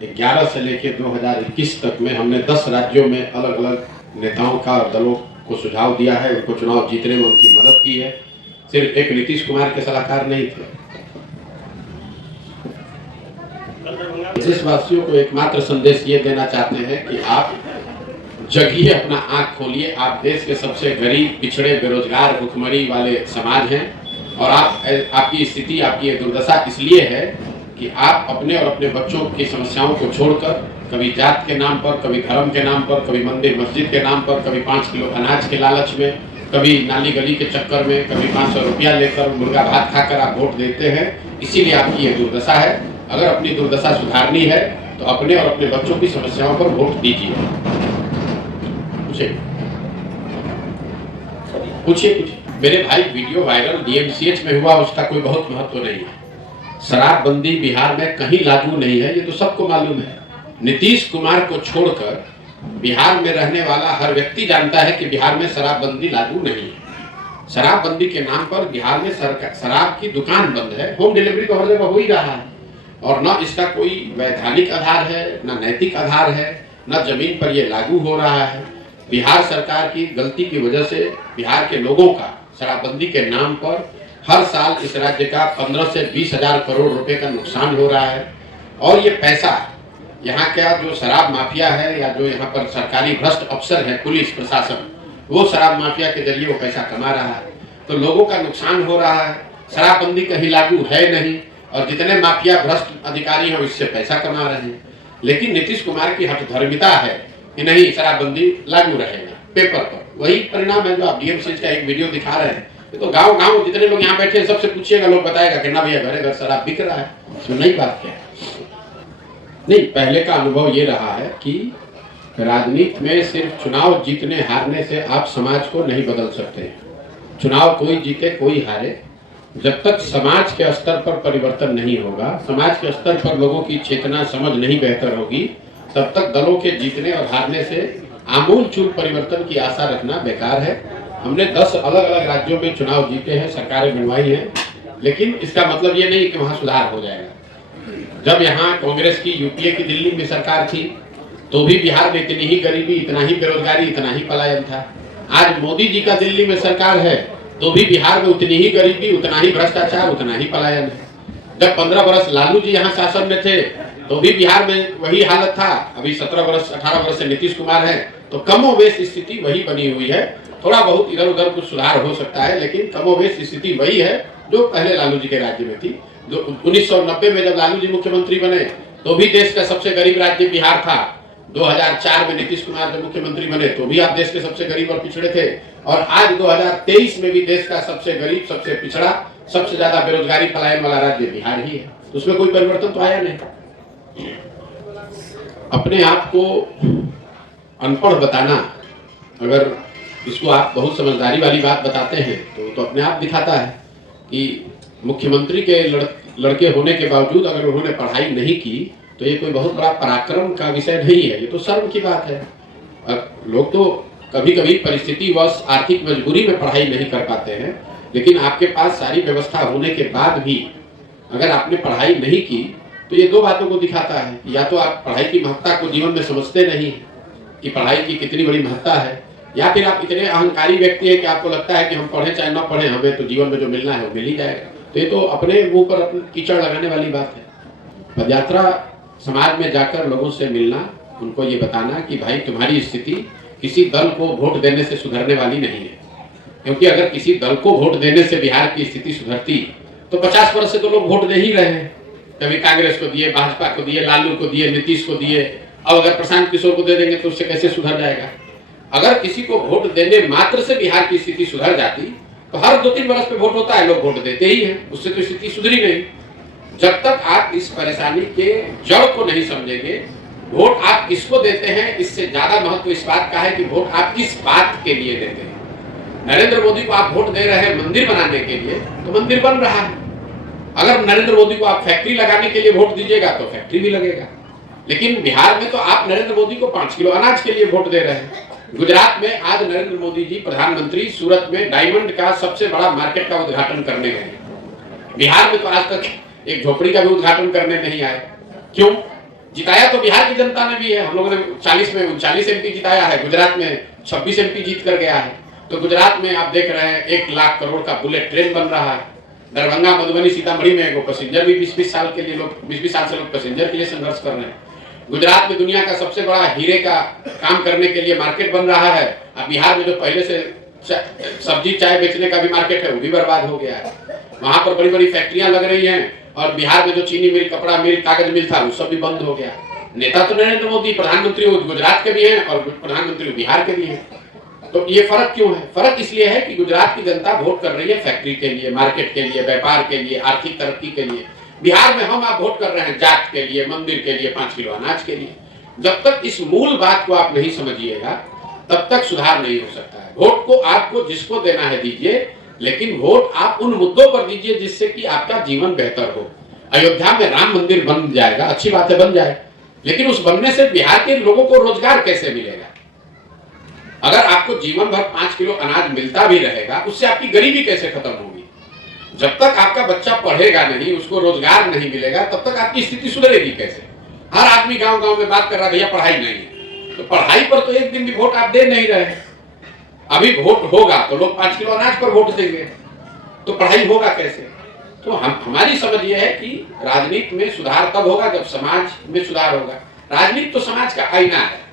2011 से लेकर 2021 तक में हमने 10 राज्यों में अलग अलग नेताओं का और दलों को सुझाव दिया है, उनको चुनाव जीतने में उनकी मदद की है। सिर्फ एक नीतीश कुमार के सलाहकार नहीं थे। देशवासियों को एकमात्र संदेश ये देना चाहते हैं कि आप जगिए, अपना आंख खोलिए। आप देश के सबसे गरीब, पिछड़े, बेरोजगार, भुखमरी वाले समाज हैं और आपकी स्थिति, आपकी दुर्दशा इसलिए है कि आप अपने और अपने बच्चों की समस्याओं को छोड़कर कभी जात के नाम पर, कभी धर्म के नाम पर, कभी मंदिर मस्जिद के नाम पर, कभी 5 किलो अनाज के लालच में, कभी नाली गली के चक्कर में, कभी 500 रुपया लेकर मुर्गा भात खाकर आप वोट देते हैं। इसीलिए आपकी ये दुर्दशा है। अगर अपनी दुर्दशा सुधारनी है तो अपने और अपने बच्चों की समस्याओं पर वोट दीजिए। पूछिए। मेरे भाई, वीडियो वायरल डीएमसीएच में हुआ, उसका कोई बहुत महत्व नहीं है। शराबबंदी बिहार में कहीं लागू नहीं है, ये तो सबको मालूम है। नीतीश कुमार को छोड़कर बिहार में रहने वाला हर व्यक्ति जानता है कि बिहार में शराबबंदी लागू नहीं है। शराबबंदी के नाम पर बिहार में शराब की दुकान बंद है। होम डिलीवरी तो हर जगह हो ही रहा है और न इसका कोई वैधानिक आधार है, न नैतिक आधार है, न जमीन पर यह लागू हो रहा है। बिहार सरकार की गलती की वजह से बिहार के लोगों का शराबबंदी के नाम पर हर साल इस राज्य का 15 से 20 हजार करोड़ रुपए का नुकसान हो रहा है। और ये पैसा यहाँ का जो शराब माफिया है या जो यहाँ पर सरकारी भ्रष्ट अफसर है, पुलिस प्रशासन, वो शराब माफिया के जरिए वो पैसा कमा रहा है। तो लोगों का नुकसान हो रहा है। शराबबंदी कहीं लागू है नहीं और जितने माफिया भ्रष्ट अधिकारी हैं इससे पैसा कमा रहे हैं। लेकिन नीतीश कुमार की हठधर्मिता है कि नहीं, शराबबंदी लागू रहेगा पेपर पर। वही परिणाम है जो आप डीएमसीएच का एक वीडियो दिखा रहे हैं। तो गांव जितने लोग यहाँ बैठे हैं सबसे पूछिएगा, लोग बताएगा कि ना भैया घरे घर शराब बिक रहा है। इसमें नई बात क्या है? नहीं, पहले का अनुभव ये रहा है कि राजनीति में सिर्फ चुनाव जीतने हारने से आप समाज को नहीं बदल सकते। चुनाव कोई जीते कोई हारे, जब तक समाज के स्तर पर परिवर्तन नहीं होगा, समाज के स्तर पर लोगों की चेतना समझ नहीं बेहतर होगी, तब तक दलों के जीतने और हारने से आमूल चूल परिवर्तन की आशा रखना बेकार है। हमने 10 अलग अलग राज्यों में चुनाव जीते हैं, सरकारें बनवाई हैं, लेकिन इसका मतलब ये नहीं कि वहां सुधार हो जाएगा। जब यहाँ कांग्रेस की, यूपीए की दिल्ली में सरकार थी तो भी बिहार में इतनी ही गरीबी, इतना ही बेरोजगारी, इतना ही पलायन था। आज मोदी जी का दिल्ली में सरकार है तो भी बिहार में उतनी ही गरीबी, उतना ही भ्रष्टाचार, उतना ही पलायन है। जब 15 वर्ष लालू जी यहाँ शासन में थे तो भी बिहार में वही हालत था। अभी 18 वर्ष से नीतीश कुमार है तो कमोबेश स्थिति वही बनी हुई है। थोड़ा बहुत इधर उधर कुछ सुधार हो सकता है, लेकिन कमोबेश स्थिति वही है जो पहले लालू जी के राज्य में थी। जो 1990 में जब लालू जी मुख्यमंत्री बने तो भी देश का सबसे गरीब राज्य बिहार था। 2004 में नीतीश कुमार जब मुख्यमंत्री बने तो भी आप देश के सबसे गरीब और पिछड़े थे। और आज 2023 में भी देश का सबसे गरीब, सबसे पिछड़ा, सबसे ज्यादा बेरोजगारी पलायन वाला राज्य बिहार ही है। तो उसमें कोई परिवर्तन तो आया नहीं। अपने आप को अनपढ़ बताना, अगर इसको आप बहुत समझदारी वाली बात बताते हैं तो अपने आप दिखाता है कि मुख्यमंत्री के लड़के होने के बावजूद अगर उन्होंने पढ़ाई नहीं की तो ये कोई बहुत बड़ा पराक्रम का विषय नहीं है, ये तो शर्म की बात है। लोग तो कभी कभी परिस्थितिवश आर्थिक मजबूरी में पढ़ाई नहीं कर पाते हैं, लेकिन आपके पास सारी व्यवस्था होने के बाद भी अगर आपने पढ़ाई नहीं की तो ये 2 बातों को दिखाता है। या तो आप पढ़ाई की महत्ता को जीवन में समझते नहीं कि पढ़ाई की कितनी बड़ी महत्ता है, या फिर आप इतने अहंकारी व्यक्ति हैं कि आपको लगता है कि हम पढ़े चाहे ना पढ़े, हमें तो जीवन में जो मिलना है वो मिल ही जाएगा। तो ये तो अपने मुंह पर अपने कीचड़ लगाने वाली बात है। पदयात्रा समाज में जाकर लोगों से मिलना, उनको ये बताना कि भाई तुम्हारी स्थिति किसी दल को वोट देने से सुधरने वाली नहीं है। क्योंकि अगर किसी दल को वोट देने से बिहार की स्थिति सुधरती तो 50 वर्ष से तो लोग वोट दे ही रहे हैं। कभी कांग्रेस को दिए, भाजपा को दिए, लालू को दिए, नीतीश को दिए, अब अगर प्रशांत किशोर को दे देंगे तो उससे कैसे सुधर जाएगा। अगर किसी को वोट देने मात्र से बिहार की स्थिति सुधर जाती तो हर 2-3 वर्ष पे वोट होता है, लोग वोट देते ही हैं, उससे तो स्थिति सुधरी नहीं। जब तक आप इस परेशानी के जड़ को नहीं समझेंगे, वोट आप किसको देते हैं इससे ज्यादा महत्व इस बात का है कि वोट आप किस बात के लिए देते हैं। नरेंद्र मोदी को आप वोट दे रहे हैं मंदिर बनाने के लिए तो मंदिर बन रहा है। अगर नरेंद्र मोदी को आप फैक्ट्री लगाने के लिए वोट दीजिएगा तो फैक्ट्री भी लगेगा। लेकिन बिहार में तो आप नरेंद्र मोदी को 5 किलो अनाज के लिए वोट दे रहे हैं। गुजरात में आज नरेंद्र मोदी जी प्रधानमंत्री सूरत में डायमंड का सबसे बड़ा मार्केट का उद्घाटन करने गए। बिहार में तो आज तक एक झोपड़ी का भी उद्घाटन करने नहीं आए। क्यों? जिताया तो बिहार की जनता ने भी है। हम लोगों ने 40 में 39 एमपी जिताया है, गुजरात में 26 एमपी जीत कर गया है। तो गुजरात में आप देख रहे हैं 1 लाख करोड़ का बुलेट ट्रेन बन रहा है। दरभंगा, मधुबनी, सीतामढ़ी में वो पैसेंजर भी 20-20 साल के लिए लोग 20-20 साल से लोग पैसेंजर के लिए संघर्ष कर रहे हैं। गुजरात में दुनिया का सबसे बड़ा हीरे का काम करने के लिए मार्केट बन रहा है। अब बिहार में जो पहले से सब्जी चाय बेचने का भी मार्केट है वो भी बर्बाद हो गया है। वहां पर बड़ी बड़ी फैक्ट्रियां लग रही हैं और बिहार में जो चीनी मिल, कपड़ा मिल, कागज मिल था वो सब भी बंद हो गया। नेता तो नरेंद्र मोदी, प्रधानमंत्री गुजरात के भी हैं और प्रधानमंत्री बिहार के भी हैं। तो ये फर्क क्यों है? फर्क इसलिए है कि गुजरात की जनता वोट कर रही है फैक्ट्री के लिए, मार्केट के लिए, व्यापार के लिए, आर्थिक तरक्की के लिए। बिहार में हम आप वोट कर रहे हैं जात के लिए, मंदिर के लिए, 5 किलो अनाज के लिए। जब तक इस मूल बात को आप नहीं समझिएगा तब तक सुधार नहीं हो सकता है। वोट को आपको जिसको देना है दीजिए, लेकिन वोट आप उन मुद्दों पर दीजिए जिससे कि आपका जीवन बेहतर हो। अयोध्या में राम मंदिर बन जाएगा, अच्छी बात है, बन जाए, लेकिन उस बनने से बिहार के लोगों को रोजगार कैसे मिलेगा? अगर आपको जीवन भर 5 किलो अनाज मिलता भी रहेगा, उससे आपकी गरीबी कैसे खत्म होगी? जब तक आपका बच्चा पढ़ेगा नहीं, उसको रोजगार नहीं मिलेगा, तब तक आपकी स्थिति सुधरेगी कैसे? हर आदमी गांव गांव में बात कर रहा, भैया पढ़ाई नहीं है। तो पढ़ाई पर तो एक दिन भी वोट आप दे नहीं रहे। अभी वोट होगा तो लोग 5 किलो अनाज पर वोट देंगे, तो पढ़ाई होगा कैसे? तो हमारी समझ यह है कि राजनीति में सुधार तब होगा जब समाज में सुधार होगा। राजनीति तो समाज का आईना है।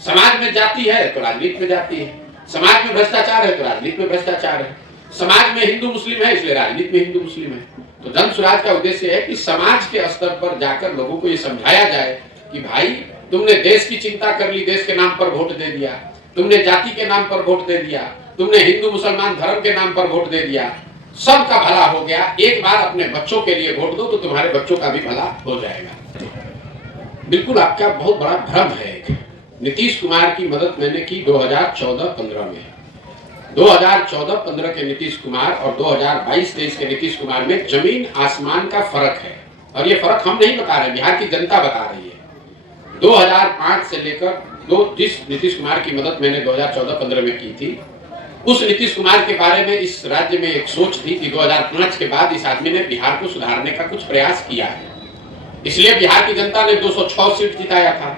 समाज में जाति है तो राजनीति में जाति है, समाज में भ्रष्टाचार है तो राजनीति में भ्रष्टाचार है, समाज में हिंदू मुस्लिम है इसलिए राजनीति में हिंदू मुस्लिम है। तो जन स्वराज का उद्देश्य है कि समाज के स्तर पर जाकर लोगों को ये समझाया जाए कि भाई तुमने देश की चिंता कर ली, देश के नाम पर वोट दे दिया, तुमने जाति के नाम पर वोट दे दिया, तुमने हिंदू मुसलमान धर्म के नाम पर वोट दे दिया, सबका भला हो गया। एक बार अपने बच्चों के लिए वोट दो तो तुम्हारे बच्चों का भी भला हो जाएगा। बिल्कुल आपका बहुत बड़ा भ्रम है। नीतीश कुमार की मदद मैंने की 2014-15 में। 2014-15 के नीतीश कुमार और 2022-23 के नीतीश कुमार में जमीन आसमान का फर्क है, और ये फर्क हम नहीं बता रहे, बिहार की जनता बता रही है। 2005 से लेकर जिस नीतीश कुमार की मदद मैंने 2014-15 में की थी, उस नीतीश कुमार के बारे में इस राज्य में एक सोच थी कि 2005 के बाद इस आदमी ने बिहार को सुधारने का कुछ प्रयास किया है, इसलिए बिहार की जनता ने 206 सीट जिताया था।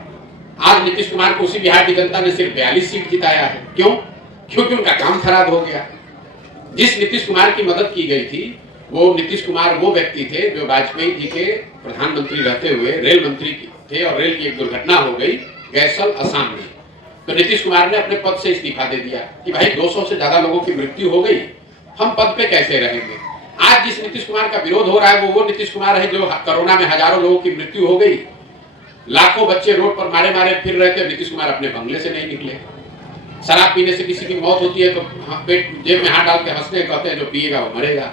आज नीतीश कुमार को उसी बिहार की जनता ने सिर्फ 42 सीट जिताया है। क्यों? क्योंकि उनका काम खराब हो गया। जिस नीतीश कुमार की मदद की गई थी, वो नीतीश कुमार वो व्यक्ति थे जो वाजपेयी जी के प्रधानमंत्री रहते हुए रेल मंत्री थे, और रेल की एक दुर्घटना हो गई गैसल, असम में। तो नीतीश कुमार ने अपने पद से इस्तीफा दे दिया कि भाई 200 से ज्यादा लोगों की मृत्यु हो गई, हम पद पे कैसे रहेंगे। आज जिस नीतीश कुमार का विरोध हो रहा है वो नीतीश कुमार है जो कोरोना में हजारों लोगों की मृत्यु हो गई, लाखों बच्चे रोड पर मारे मारे फिर रहे थे, नीतीश कुमार अपने बंगले से नहीं निकले। शराब पीने से किसी की मौत होती है तो पेट जेब में हाथ डाल के हंसते, कहते हैं जो पिएगा वो मरेगा।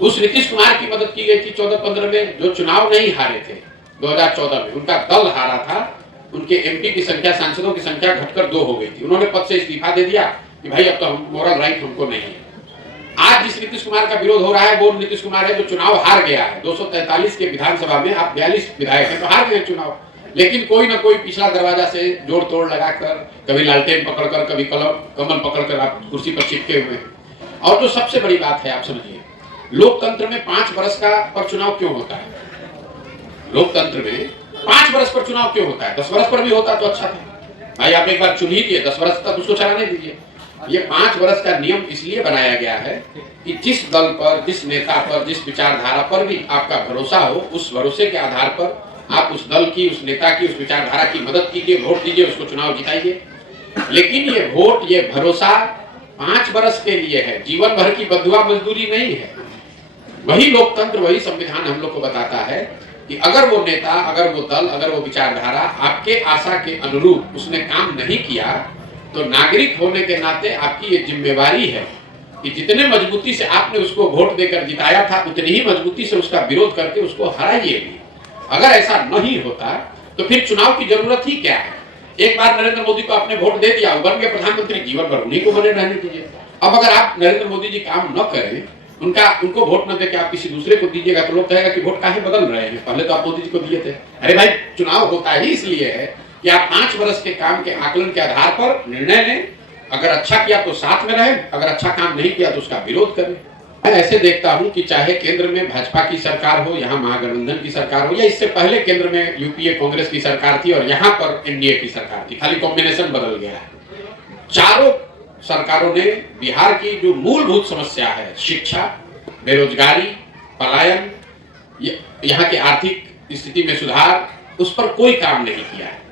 उस नीतीश कुमार की मदद की गई थी 14-15 में, जो चुनाव नहीं हारे थे 2014 में, उनका दल हारा था, उनके एमपी की संख्या, सांसदों की संख्या घटकर 2 हो गई थी। उन्होंने पद से इस्तीफा दे दिया कि भाई अब तो मोरल राइट हमको नहीं है। आज जिस नीतीश कुमार का विरोध हो रहा है वो नीतीश कुमार है जो चुनाव हार गया है। 243 के विधानसभा में आप 42 विधायक हैं तो हार गए चुनाव, लेकिन कोई ना कोई पिछला दरवाजा से जोड़ तोड़ लगाकर, कभी लालटेन पकड़कर, कभी कमल पकड़कर आप कुर्सी पर चिपके हुए हैं। और जो सबसे बड़ी बात है, आप समझिए, लोकतंत्र में 5 वर्ष का पर चुनाव क्यों होता है? लोकतंत्र में 5 वर्ष पर चुनाव क्यों होता है? 10 वर्ष पर भी होता तो अच्छा था। भाई आप एक बार चुन ही दिए, 10 वर्ष तक उसको चलाने दीजिए। ये 5 वर्ष का नियम इसलिए बनाया गया है कि जिस दल पर, जिस नेता पर, जिस विचारधारा पर भी आपका भरोसा हो, उस भरोसे के आधार पर आप उस दल की, उस नेता की, उस विचारधारा की मदद कीजिए, वोट दीजिए, उसको चुनाव जिताइए। लेकिन ये वोट, ये भरोसा 5 वर्ष के लिए है, जीवन भर की बदुआ मजदूरी नहीं है। वही लोकतंत्र, वही संविधान हम लोग को बताता है कि अगर वो नेता, अगर वो दल, अगर वो विचारधारा आपके आशा के अनुरूप उसने काम नहीं किया, तो नागरिक होने के नाते आपकी ये जिम्मेवारी है कि जितने मजबूती से आपने उसको वोट देकर जिताया था, उतनी ही मजबूती से उसका विरोध करके उसको हराइए भी। अगर ऐसा नहीं होता तो फिर चुनाव की जरूरत ही क्या है? एक बार नरेंद्र मोदी को आपने वोट दे दिया, बन गए प्रधानमंत्री, जीवन भर उन्हीं को बने रहने दीजिए। अब अगर आप नरेंद्र मोदी जी काम न करें, उनको वोट न देकर आप किसी दूसरे को दीजिएगा, तो लोग कहेगा कि वोट काहे बदल रहे हैं, पहले तो आप मोदी जी को दिए थे। अरे भाई, चुनाव होता ही इसलिए है कि आप 5 वर्ष के काम के आकलन के आधार पर निर्णय लें। अगर अच्छा किया तो साथ में रहें, अगर अच्छा काम नहीं किया तो उसका विरोध करें। मैं ऐसे देखता हूं कि चाहे केंद्र में भाजपा की सरकार हो, यहाँ महागठबंधन की सरकार हो, या इससे पहले केंद्र में यूपीए कांग्रेस की सरकार थी और यहाँ पर एनडीए की सरकार थी, खाली कॉम्बिनेशन बदल गया है। चारों सरकारों ने बिहार की जो मूलभूत समस्या है, शिक्षा, बेरोजगारी, पलायन, यहाँ की आर्थिक स्थिति में सुधार, उस पर कोई काम नहीं किया है।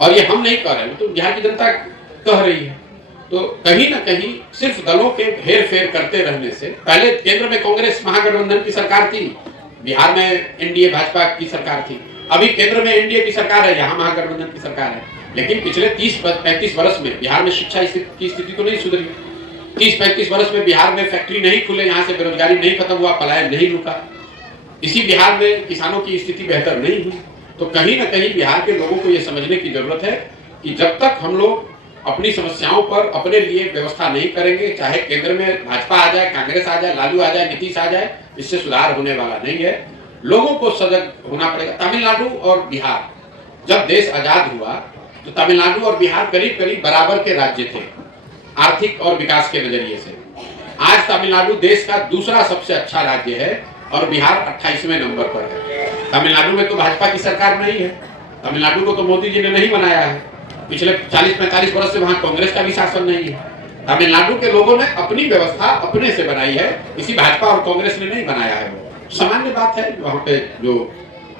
और ये हम नहीं कह रहे हैं, तो बिहार की जनता कह रही है। तो कहीं ना कहीं सिर्फ दलों के हेर फेर करते रहने से, पहले केंद्र में कांग्रेस महागठबंधन की सरकार थी, बिहार में एनडीए भाजपा की सरकार थी, अभी केंद्र में एनडीए की सरकार है, यहाँ महागठबंधन की सरकार है। लेकिन पिछले 30-35 वर्ष में बिहार में शिक्षा की स्थिति तो नहीं सुधरी। 30-35 वर्ष में बिहार में फैक्ट्री नहीं खुले, यहाँ से बेरोजगारी नहीं खत्म हुआ, पलायन नहीं रुका। इसी बिहार में किसानों की स्थिति बेहतर नहीं हुई। तो कहीं ना कहीं बिहार के लोगों को यह समझने की जरूरत है कि जब तक हम लोग अपनी समस्याओं पर अपने लिए व्यवस्था नहीं करेंगे, चाहे केंद्र में भाजपा आ जाए, कांग्रेस आ जाए, लालू आ जाए, नीतीश आ जाए, इससे सुधार होने वाला नहीं है। लोगों को सजग होना पड़ेगा। तमिलनाडु और बिहार, जब देश आजाद हुआ तो तमिलनाडु और बिहार करीब करीब बराबर के राज्य थे आर्थिक और विकास के नजरिए से। आज तमिलनाडु देश का दूसरा सबसे अच्छा राज्य है और बिहार 28वें नंबर पर है। तमिलनाडु में तो भाजपा की सरकार नहीं है, तमिलनाडु को तो मोदी जी ने नहीं बनाया है। पिछले 40-45 वर्ष से वहां कांग्रेस का भी शासन नहीं है। तमिलनाडु के लोगों ने अपनी व्यवस्था अपने से बनाई है, किसी भाजपा और कांग्रेस ने नहीं बनाया है। वो सामान्य बात है, वहां पे जो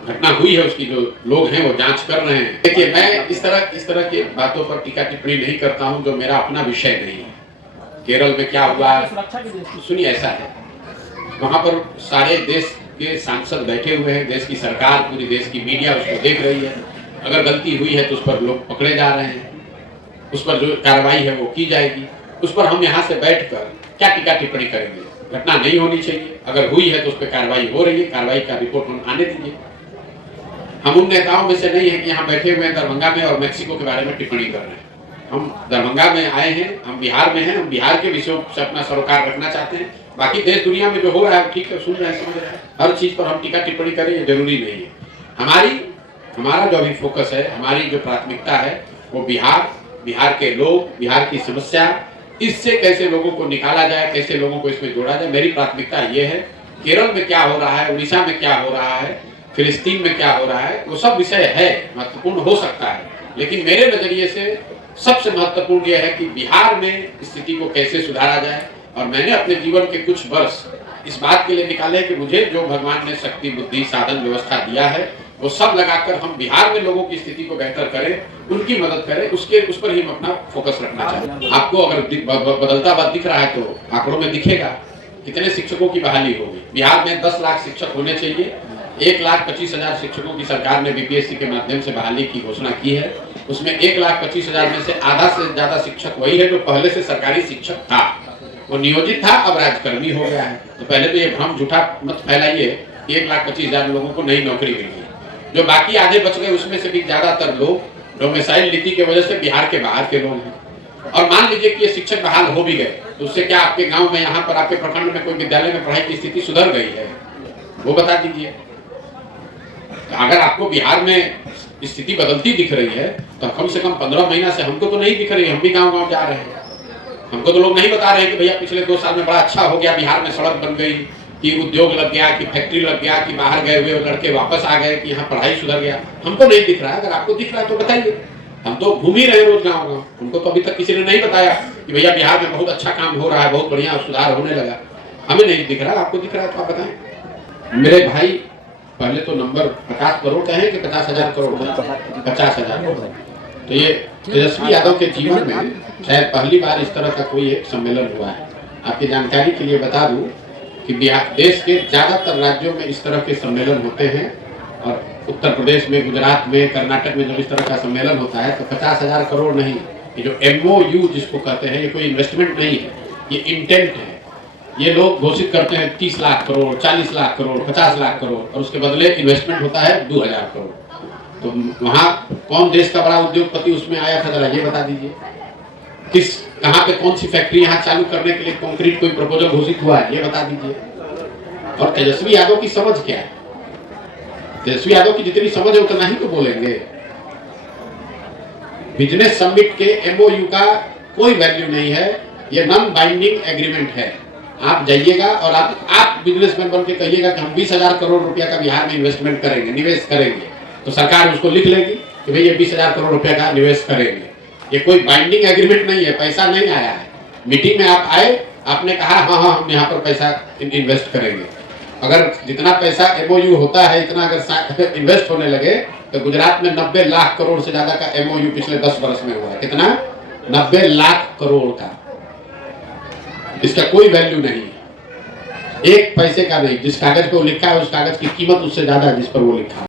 घटना हुई है उसकी जो लोग हैं वो जांच कर रहे हैं। देखिए, मैं इस तरह की बातों पर टीका टिप्पणी नहीं करता हूं जो मेरा अपना विषय नहीं है। केरल में क्या हुआ, सुनिए, ऐसा है, वहां पर सारे देश के सांसद बैठे हुए हैं, देश की सरकार, पूरी देश की मीडिया उसको देख रही है। अगर गलती हुई है तो उस पर लोग पकड़े जा रहे हैं, उस पर जो कार्रवाई है वो की जाएगी। उस पर हम यहाँ से बैठकर क्या टीका टिप्पणी करेंगे? घटना नहीं होनी चाहिए, अगर हुई है तो उस पर कार्रवाई हो रही है, कार्रवाई का रिपोर्ट हम आने दीजिए। हम उन नेताओं में से नहीं है कि यहाँ बैठे हुए हैं दरभंगा में और मैक्सिको के बारे में टिप्पणी कर रहे हैं। हम दरभंगा में आए हैं, हम बिहार में हैं, हम बिहार के विषयों से अपना सरोकार रखना चाहते हैं। बाकी देश दुनिया में जो हो रहा है ठीक है, सुन रहे हैं, समझ रहे हैं। हर चीज पर हम टीका टिप्पणी करें ये जरूरी नहीं है। हमारा जो अभी फोकस है, हमारी जो प्राथमिकता है वो बिहार के लोग, बिहार की समस्या, इससे कैसे लोगों को निकाला जाए, कैसे लोगों को इसमें जोड़ा जाए, मेरी प्राथमिकता ये है। केरल में क्या हो रहा है, उड़ीसा में क्या हो रहा है, फिलिस्तीन में क्या हो रहा है, वो सब विषय है, महत्वपूर्ण हो सकता है, लेकिन मेरे नजरिए से सबसे महत्वपूर्ण यह है कि बिहार में स्थिति को कैसे सुधारा जाए। और मैंने अपने जीवन के कुछ वर्ष इस बात के लिए निकाले कि मुझे जो भगवान ने शक्ति, बुद्धि, साधन, व्यवस्था दिया है वो सब लगाकर हम बिहार में लोगों की स्थिति को बेहतर करें, उनकी मदद करें, उस पर ही हम अपना फोकस रखना चाहते हैं। आपको अगर बदलता हुआ दिख रहा है तो आंकड़ों में दिखेगा कितने शिक्षकों की बहाली होगी। बिहार में 10 लाख शिक्षक होने चाहिए। 1,25,000 शिक्षकों की सरकार ने बीपीएससी के माध्यम से बहाली की घोषणा की है। उसमें 1,25,000 में से आधा से ज्यादा शिक्षक वही है जो पहले से सरकारी शिक्षक था, वो नियोजित था, अब राजकर्मी हो गया है। तो पहले तो ये भ्रम झूठा मत फैलाइए कि 1,25,000 लोगों को नई नौकरी मिली। जो बाकी आधे बच गए उसमें से भी ज्यादातर लोग डोमिसाइल नीति की वजह से बिहार के बाहर के लोग हैं। और मान लीजिए कि ये शिक्षक बहाल हो भी गए तो उससे क्या आपके गांव में, यहाँ पर आपके प्रखंड में कोई विद्यालय में पढ़ाई की स्थिति सुधर गई है? वो बता दीजिए। अगर आपको बिहार में स्थिति बदलती दिख रही है तो कम से कम 15 महीना से हमको तो नहीं दिख रही। हम भी गाँव जा रहे हैं, हमको तो लोग नहीं बता रहे कि भैया पिछले 2 साल में बड़ा अच्छा हो गया, बिहार में सड़क बन गई, कि उद्योग लग गया, कि फैक्ट्री लग गया, कि बाहर गए हुए लड़के वापस आ गए, कि यहाँ पढ़ाई सुधर गया। हमको नहीं दिख रहा है। अगर आपको दिख रहा है तो बताइए। हम तो घूम ही रहे रोज गाँव गाँव, उनको तो अभी तक किसी ने नहीं बताया कि भैया बिहार में बहुत अच्छा काम हो रहा है, बहुत बढ़िया सुधार होने लगा। हमें नहीं दिख रहा, आपको दिख रहा है तो आप बताएं। मेरे भाई, पहले तो नंबर 50 करोड़ का है कि 50,000 करोड़? 50,000 करोड़। तो ये तेजस्वी यादव के जीवन में शायद पहली बार इस तरह का कोई एक सम्मेलन हुआ है। आपकी जानकारी के लिए बता दूं कि बिहार, देश के ज्यादातर राज्यों में इस तरह के सम्मेलन होते हैं और उत्तर प्रदेश में, गुजरात में, कर्नाटक में जब इस तरह का सम्मेलन होता है तो 50,000 करोड़ नहीं, ये जो MOU जिसको कहते हैं, ये कोई इन्वेस्टमेंट नहीं है, ये इंटेंट है। ये लोग घोषित करते हैं 30 लाख करोड़, 40 लाख करोड़, 50 लाख करोड़ और उसके बदले इन्वेस्टमेंट होता है 2,000 करोड़। तो वहाँ कौन देश का बड़ा उद्योगपति उसमें आया था, जरा ये बता दीजिए। कहाँ पे कौन सी फैक्ट्री यहाँ चालू करने के लिए कंक्रीट कोई प्रपोजल घोषित हुआ है, ये बता दीजिए। और तेजस्वी यादव की समझ क्या है? तेजस्वी यादव की जितनी समझ है उतना ही तो बोलेंगे। बिजनेस समिट के MOU का कोई वैल्यू नहीं है, ये नॉन बाइंडिंग एग्रीमेंट है। आप जाइएगा और आप बिजनेसमैन बन के कहिएगा कि हम 20,000 करोड़ रुपया का बिहार में इन्वेस्टमेंट करेंगे, निवेश करेंगे, तो सरकार उसको लिख लेगी कि भाई ये 20,000 करोड़ रुपया का निवेश करेंगे। ये कोई बाइंडिंग एग्रीमेंट नहीं है, पैसा नहीं आया है। मीटिंग में आप आए, आपने कहा हाँ हाँ हम यहाँ पर पैसा इन्वेस्ट करेंगे। अगर जितना पैसा एमओयू होता है इतना अगर इन्वेस्ट होने लगे तो गुजरात में 90 लाख करोड़ से ज्यादा का एमओयू पिछले 10 वर्ष में हुआ है। कितना? 90 लाख करोड़ का। इसका कोई वैल्यू नहीं है, एक पैसे का नहीं। जिस कागज पे वो लिखा है उस कागज की कीमत उससे ज्यादा है जिस पर वो लिखा है।